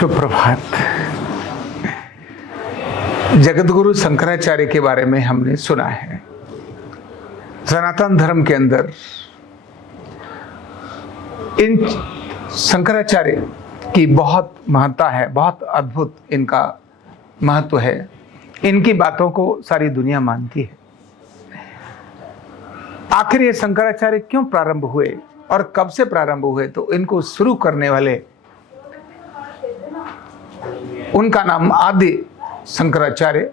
सुप्रभात। जगतगुरु शंकराचार्य के बारे में हमने सुना है। सनातन धर्म के अंदर इन शंकराचार्य की बहुत महत्ता है, बहुत अद्भुत इनका महत्व है। इनकी बातों को सारी दुनिया मानती है। आखिर ये शंकराचार्य क्यों प्रारंभ हुए और कब से प्रारंभ हुए, तो इनको शुरू करने वाले उनका नाम आदि शंकराचार्य,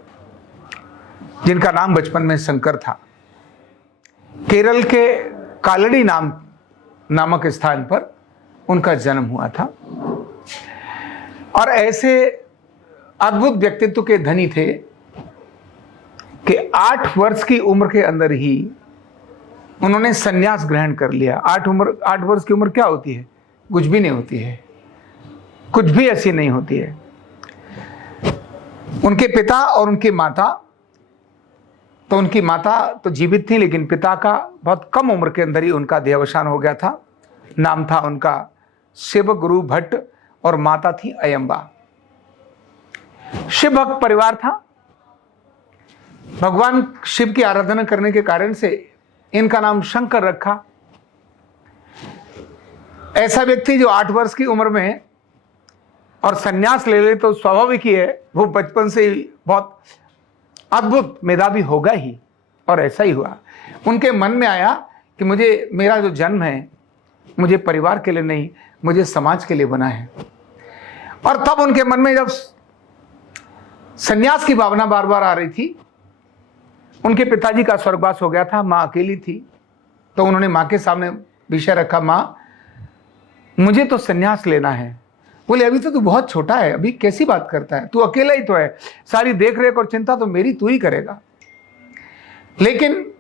जिनका नाम बचपन में शंकर था, केरल के कालड़ी नामक स्थान पर उनका जन्म हुआ था। और ऐसे अद्भुत व्यक्तित्व के धनी थे कि 8 वर्ष की उम्र के अंदर ही उन्होंने संन्यास ग्रहण कर लिया। 8 वर्ष की उम्र क्या होती है? कुछ भी नहीं होती है, कुछ भी ऐसी नहीं होती है। उनके पिता और उनकी माता, तो उनकी माता तो जीवित थी, लेकिन पिता का बहुत कम उम्र के अंदर ही उनका देहावसान हो गया था। नाम था उनका शिव गुरु भट्ट और माता थी अयंबा। शिव भक्त परिवार था। भगवान शिव की आराधना करने के कारण से इनका नाम शंकर रखा। ऐसा व्यक्ति जो 8 वर्ष की उम्र में और सन्यास ले ले तो स्वाभाविक ही है, वो बचपन से ही बहुत अद्भुत मेधावी होगा ही। और ऐसा ही हुआ। उनके मन में आया कि मेरा जो जन्म है, मुझे परिवार के लिए नहीं, मुझे समाज के लिए बना है। और तब उनके मन में जब सन्यास की भावना बार बार आ रही थी, उनके पिताजी का स्वर्गवास हो गया था, माँ अकेली थी, तो उन्होंने माँ के सामने विषय रखा, माँ मुझे तो सन्यास लेना है। बोले अभी तो तू बहुत छोटा है, अभी कैसी बात करता है, तू अकेला ही तो है, सारी देख रेख और चिंता तो मेरी तू ही करेगा। लेकिन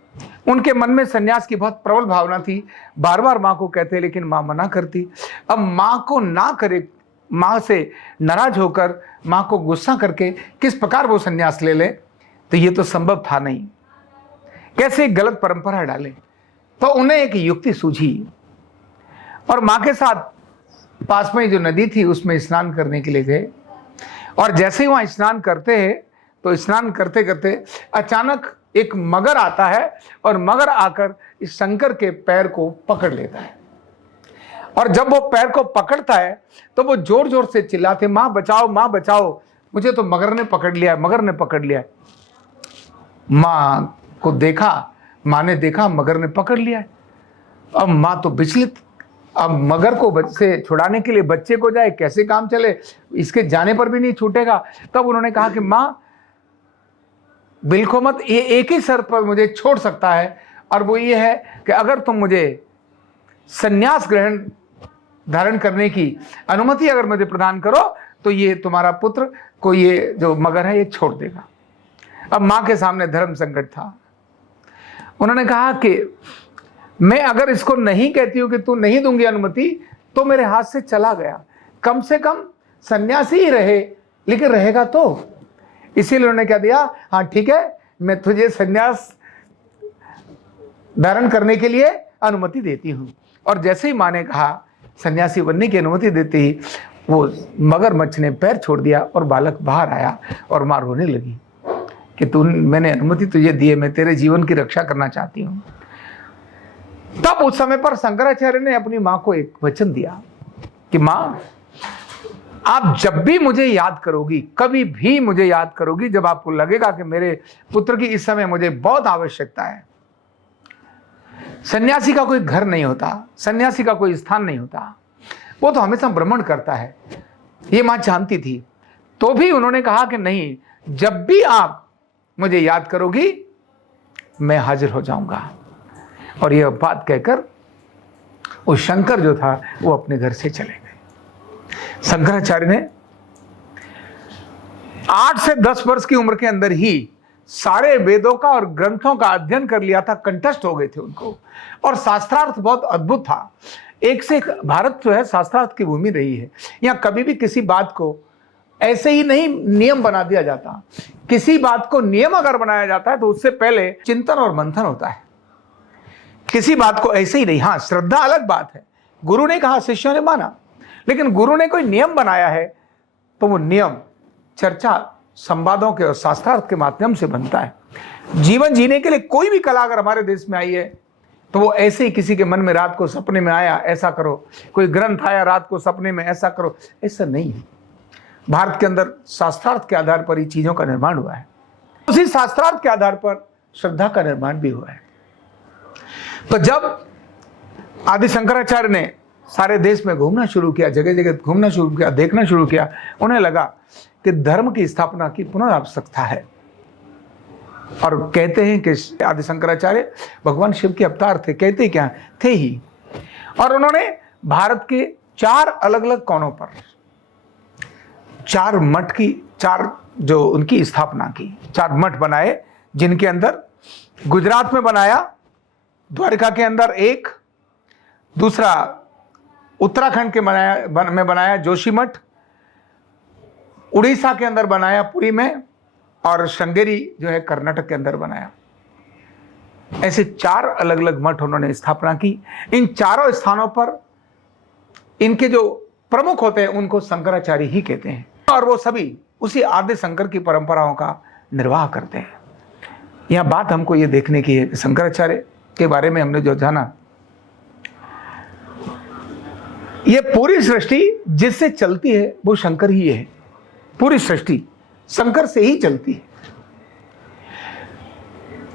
उनके मन में सन्यास की बहुत प्रबल भावना थी। बार बार माँ को कहते, लेकिन माँ मना करती। अब माँ को ना करे, माँ से नाराज होकर, माँ को गुस्सा करके किस प्रकार वो सन्यास ले ले, तो ये तो संभव था नहीं। कैसे एक गलत परंपरा डाले। तो उन्हें एक युक्ति सूझी और माँ के साथ पास में जो नदी थी उसमें स्नान करने के लिए गए। और जैसे ही वहां स्नान करते हैं, तो स्नान करते करते अचानक एक मगर आता है और मगर आकर इस शंकर के पैर को पकड़ लेता है। और जब वो पैर को पकड़ता है तो वो जोर जोर से चिल्लाते, माँ बचाओ, माँ बचाओ, मुझे तो मगर ने पकड़ लिया है, मगर ने पकड़ लिया है। माँ को देखा, माँ ने देखा मगर ने पकड़ लिया है। अब माँ तो विचलित, अब मगर को से छुड़ाने के लिए बच्चे को जाए, कैसे काम चले, इसके जाने पर भी नहीं छूटेगा। तब उन्होंने कहा कि माँ बिल्कुल मत, ये एक ही शर्त पर मुझे छोड़ सकता है, और वो ये है कि अगर तुम मुझे संन्यास धारण करने की अनुमति अगर मुझे प्रदान करो, तो ये तुम्हारा पुत्र को, ये जो मगर है, ये छोड़ देगा। अब माँ के सामने धर्म संकट था। उन्होंने कहा कि मैं अगर इसको नहीं कहती हूं कि तू नहीं दूंगी अनुमति, तो मेरे हाथ से चला गया, कम से कम सन्यासी ही रहे, लेकिन रहेगा तो। इसीलिए उन्होंने क्या दिया, हाँ ठीक है, मैं तुझे सन्यास धारण करने के लिए अनुमति देती हूं। और जैसे ही माँ ने कहा सन्यासी बनने की अनुमति देते ही वो मगरमच्छ ने पैर छोड़ दिया और बालक बाहर आया और माँ रोने लगी कि मैंने अनुमति तुझे दी है, मैं तेरे जीवन की रक्षा करना चाहती हूँ। तब उस समय पर शंकराचार्य ने अपनी माँ को एक वचन दिया कि माँ, आप जब भी मुझे याद करोगी, कभी भी मुझे याद करोगी, जब आपको लगेगा कि मेरे पुत्र की इस समय मुझे बहुत आवश्यकता है। सन्यासी का कोई घर नहीं होता, सन्यासी का कोई स्थान नहीं होता, वो तो हमेशा भ्रमण करता है। ये माँ जानती थी, तो भी उन्होंने कहा कि नहीं, जब भी आप मुझे याद करोगी मैं हाजिर हो जाऊंगा। और यह बात कहकर वो शंकर जो था वो अपने घर से चले गए। शंकराचार्य ने 8 से 10 वर्ष की उम्र के अंदर ही सारे वेदों का और ग्रंथों का अध्ययन कर लिया था, कंठस्थ हो गए थे उनको। और शास्त्रार्थ बहुत अद्भुत था। एक से एक भारत जो है शास्त्रार्थ की भूमि रही है। यहाँ कभी भी किसी बात को ऐसे ही नहीं नियम बना दिया जाता। किसी बात को नियम अगर बनाया जाता है तो उससे पहले चिंतन और मंथन होता है। किसी बात को ऐसे ही नहीं। हाँ, श्रद्धा अलग बात है, गुरु ने कहा, शिष्यों ने माना, लेकिन गुरु ने कोई नियम बनाया है तो वो नियम चर्चा संवादों के और शास्त्रार्थ के माध्यम से बनता है। जीवन जीने के लिए कोई भी कला अगर हमारे देश में आई है तो वो ऐसे ही किसी के मन में रात को सपने में आया ऐसा करो, कोई ग्रंथ आया रात को सपने में ऐसा करो, ऐसा नहीं है। भारत के अंदर शास्त्रार्थ के आधार पर ही चीजों का निर्माण हुआ है। उसी शास्त्रार्थ के आधार पर श्रद्धा का निर्माण भी हुआ है। तो जब आदि शंकराचार्य ने सारे देश में घूमना शुरू किया, जगह जगह घूमना शुरू किया, देखना शुरू किया, उन्हें लगा कि धर्म की स्थापना की पुनरावश्यकता है। और कहते हैं कि आदि शंकराचार्य भगवान शिव के अवतार थे, कहते क्या थे ही। और उन्होंने भारत के 4 अलग अलग कोनों पर 4 मठ की, 4 जो उनकी स्थापना की, 4 मठ बनाए, जिनके अंदर गुजरात में बनाया, द्वारका के अंदर एक, दूसरा उत्तराखंड के में बनाया जोशी मठ, उड़ीसा के अंदर बनाया पुरी में, और श्रृंगेरी जो है कर्नाटक के अंदर बनाया। ऐसे 4 अलग अलग मठ उन्होंने स्थापना की। इन चारों स्थानों पर इनके जो प्रमुख होते हैं उनको शंकराचार्य ही कहते हैं, और वो सभी उसी आद्य शंकर की परंपराओं का निर्वाह करते हैं। यह बात हमको ये देखने की है कि शंकराचार्य के बारे में हमने जो जाना, ये पूरी सृष्टि जिससे चलती है वो शंकर ही है। पूरी सृष्टि शंकर से ही चलती है।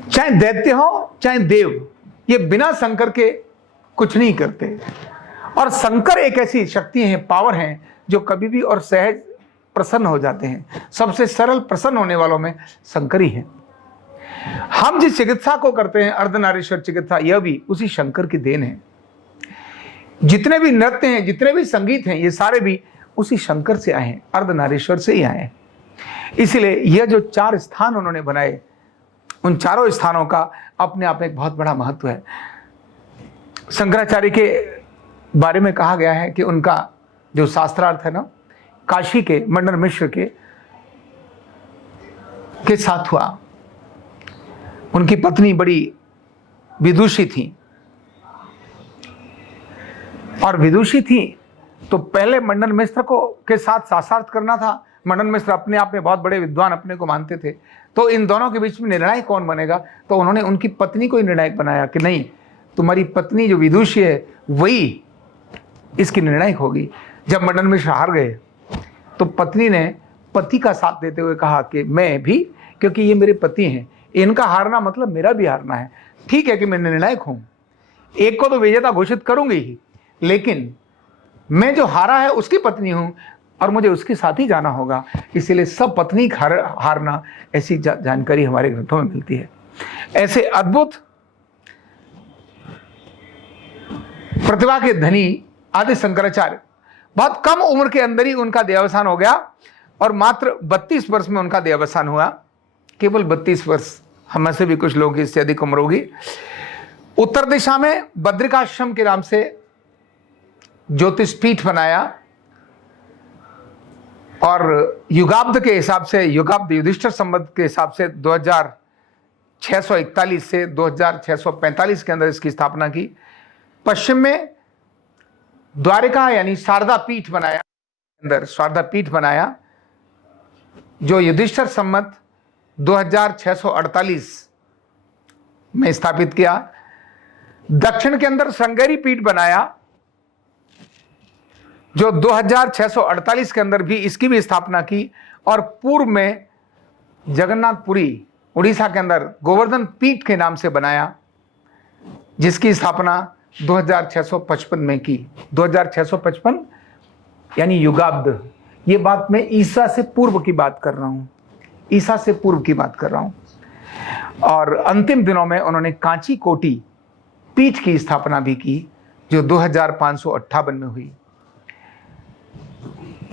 चाहे दैत्य हो चाहे देव, ये बिना शंकर के कुछ नहीं करते। और शंकर एक ऐसी शक्ति है, पावर है, जो कभी भी और सहज प्रसन्न हो जाते हैं। सबसे सरल प्रसन्न होने वालों में शंकर ही है। हम जिस चिकित्सा को करते हैं अर्धनारीश्वर चिकित्सा, यह भी उसी शंकर की देन है। जितने भी नृत्य हैं, जितने भी संगीत हैं, ये सारे भी उसी शंकर से आए हैं, अर्धनारीश्वर से ही आए हैं। इसलिए यह जो 4 स्थान उन्होंने बनाए, उन चारों स्थानों का अपने आप में एक बहुत बड़ा महत्व है। शंकराचार्य के बारे में कहा गया है कि उनका जो शास्त्रार्थ है ना, काशी के मंडन मिश्र के साथ हुआ। उनकी पत्नी बड़ी विदुषी थी, और विदुषी थी तो पहले मंडन मिश्र को के साथ शास्त्रार्थ करना था। मंडन मिश्र अपने आप में बहुत बड़े विद्वान अपने को मानते थे, तो इन दोनों के बीच में निर्णायक कौन बनेगा? तो उन्होंने उनकी पत्नी को ही निर्णायक बनाया कि नहीं, तुम्हारी पत्नी जो विदुषी है वही इसकी निर्णायक होगी। जब मंडन मिश्र हार गए तो पत्नी ने पति का साथ देते हुए कहा कि मैं भी, क्योंकि ये मेरे पति हैं, इनका हारना मतलब मेरा भी हारना है। ठीक है कि मैं निर्णायक हूं, एक को तो विजेता घोषित करूंगी ही, लेकिन मैं जो हारा है उसकी पत्नी हूं और मुझे उसके साथ ही जाना होगा। इसीलिए सब पत्नी हारना, ऐसी जानकारी हमारे ग्रंथों में मिलती है। ऐसे अद्भुत प्रतिभा के धनी आदि शंकराचार्य, बहुत कम उम्र के अंदर ही उनका देहावसान हो गया, और मात्र 32 वर्ष में उनका देहावसान हुआ। केवल 32 वर्ष, हम में से भी कुछ लोगों की इससे अधिक उम्र होगी। उत्तर दिशा में बद्रिकाश्रम के नाम से ज्योतिष पीठ बनाया, और युगाब्द के हिसाब से, युगाब्द युधिष्ठिर संवत के हिसाब से 2641 से 2645 के अंदर इसकी स्थापना की। पश्चिम में द्वारिका यानी शारदा पीठ बनाया, अंदर शारदा पीठ बनाया, जो युधिष्ठिर संवत 2648 में स्थापित किया। दक्षिण के अंदर श्रृंगेरी पीठ बनाया, जो 2648 के अंदर भी इसकी भी स्थापना की। और पूर्व में जगन्नाथपुरी उड़ीसा के अंदर गोवर्धन पीठ के नाम से बनाया, जिसकी स्थापना 2655 में की। 2655 यानी युगाब्द। ये बात मैं ईसा से पूर्व की बात कर रहा हूं, ईसा से पूर्व की बात कर रहा हूं। और अंतिम दिनों में उन्होंने कांची कोटि पीठ की स्थापना भी की, जो 2558 में हुई।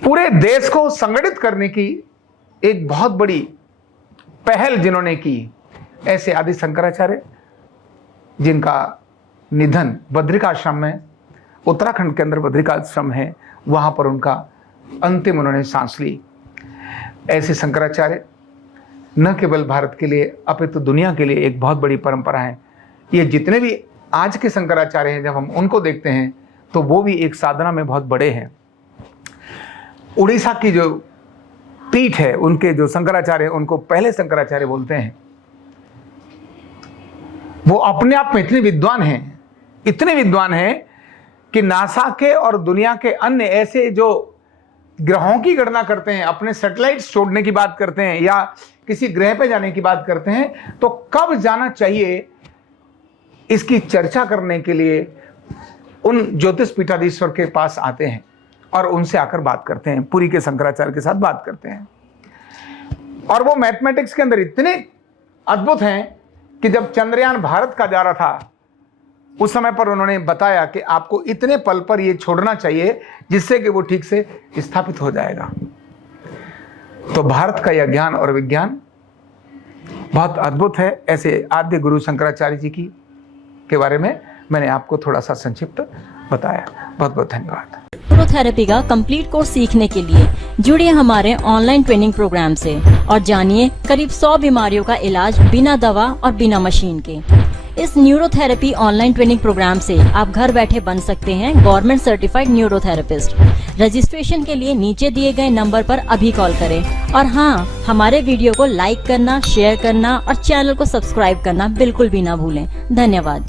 पूरे देश को संगठित करने की एक बहुत बड़ी पहल जिन्होंने की, ऐसे आदि शंकराचार्य, जिनका निधन बद्रिकाश्रम में, उत्तराखंड के अंदर बद्रिकाश्रम है, वहां पर उनका अंतिम उन्होंने सांस ली। ऐसे शंकराचार्य न केवल भारत के लिए अपितु दुनिया के लिए एक बहुत बड़ी परंपरा है। ये जितने भी आज के शंकराचार्य हैं, जब हम उनको देखते हैं तो वो भी एक साधना में बहुत बड़े हैं। उड़ीसा की जो पीठ है, उनके जो शंकराचार्य, उनको पहले शंकराचार्य बोलते हैं, वो अपने आप में इतने विद्वान हैं कि नासा के और दुनिया के अन्य ऐसे जो ग्रहों की गणना करते हैं, अपने सैटेलाइट्स छोड़ने की बात करते हैं या किसी ग्रह पे जाने की बात करते हैं, तो कब जाना चाहिए इसकी चर्चा करने के लिए उन ज्योतिष पीठाधीश्वर के पास आते हैं और उनसे आकर बात करते हैं, पुरी के शंकराचार्य के साथ बात करते हैं। और वो मैथमेटिक्स के अंदर इतने अद्भुत हैं कि जब चंद्रयान भारत का जा रहा था, उस समय पर उन्होंने बताया कि आपको इतने पल पर ये छोड़ना चाहिए जिससे कि वो ठीक से स्थापित हो जाएगा। तो भारत का यह ज्ञान और विज्ञान बहुत अद्भुत है। ऐसे आद्य गुरु शंकराचार्य जी की के बारे में मैंने आपको थोड़ा सा संक्षिप्त बताया। बहुत बहुत धन्यवाद। न्यूरोथेरेपी का कंप्लीट कोर्स सीखने के लिए जुड़िए हमारे ऑनलाइन ट्रेनिंग प्रोग्राम से और जानिए करीब 100 बीमारियों का इलाज बिना दवा और बिना मशीन के। इस न्यूरोथेरेपी ऑनलाइन ट्रेनिंग प्रोग्राम से आप घर बैठे बन सकते हैं गवर्नमेंट सर्टिफाइड न्यूरोथेरेपिस्ट। रजिस्ट्रेशन के लिए नीचे दिए गए नंबर पर अभी कॉल करें। और हाँ, हमारे वीडियो को लाइक करना, शेयर करना और चैनल को सब्सक्राइब करना बिल्कुल भी ना भूलें। धन्यवाद।